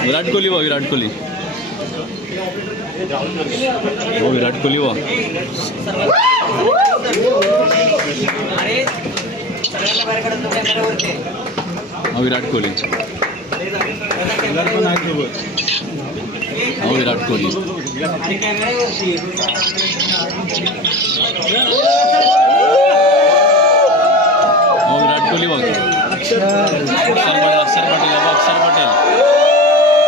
विराट कोहली वा विराट कोहली हो विराट कोहली वा विराट कोहली हो विराट कोहली हो विराट कोहली बघ अक्षर पटेल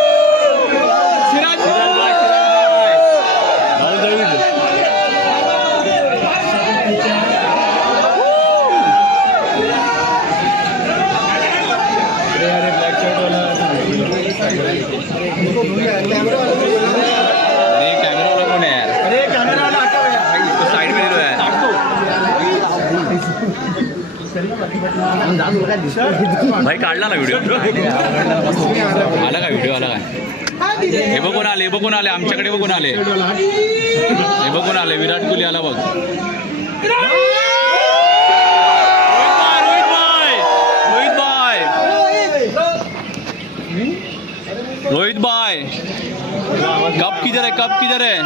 कैमरा वाला कौन है यार? अरे कैमरा वाला तो साइड में है भाई काढला ना व्हिडिओ आला का व्हिडिओ आला काय हे बघून आले आमच्याकडे बघून आले हे बघून आले विराट कोहली आला बघ रोहित भाई कब किधर है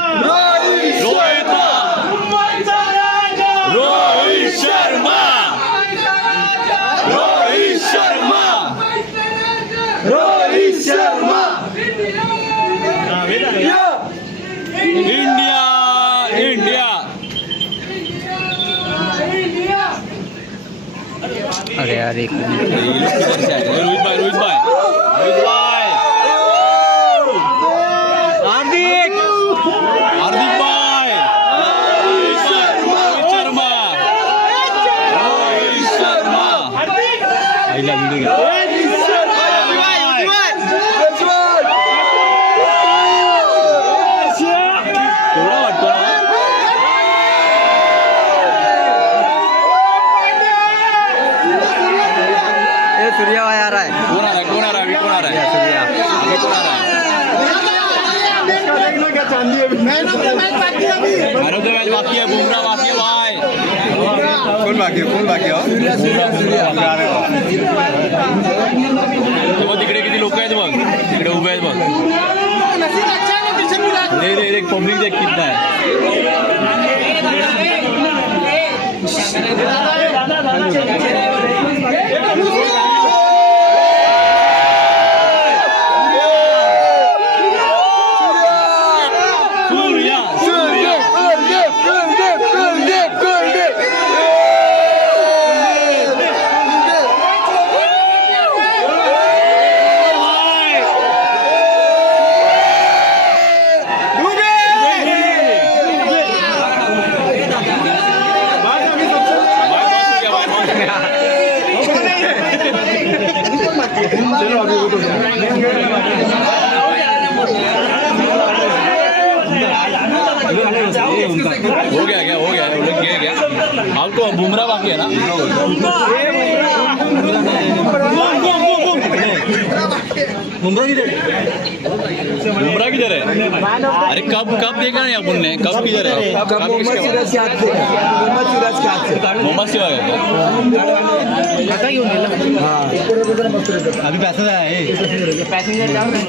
रोहित शर्मा इंडिया अरे यार एक रोहित भाई हार्दिक भाई रोहित शर्मा थोड़ा वाटतो सूर्या आ रहा है कौन आ रहा है सूर्या अभी कौन आ रहा है मैन ऑफ द मैच बाकी है बुमराह बाकी है भाई कौन बाकी है बघ तिकडे किती लोक आहेत बघ तिकडे उभे आहेत बघ रे पब्लिक देख कितना है चलो अभी वो तो हो गया अब तो बुमराह बाकी है ना बुमराह किधर है अरे कब देखा नहीं अपन ने कब किधर है मोहम्मद सिराज अभी पैसा है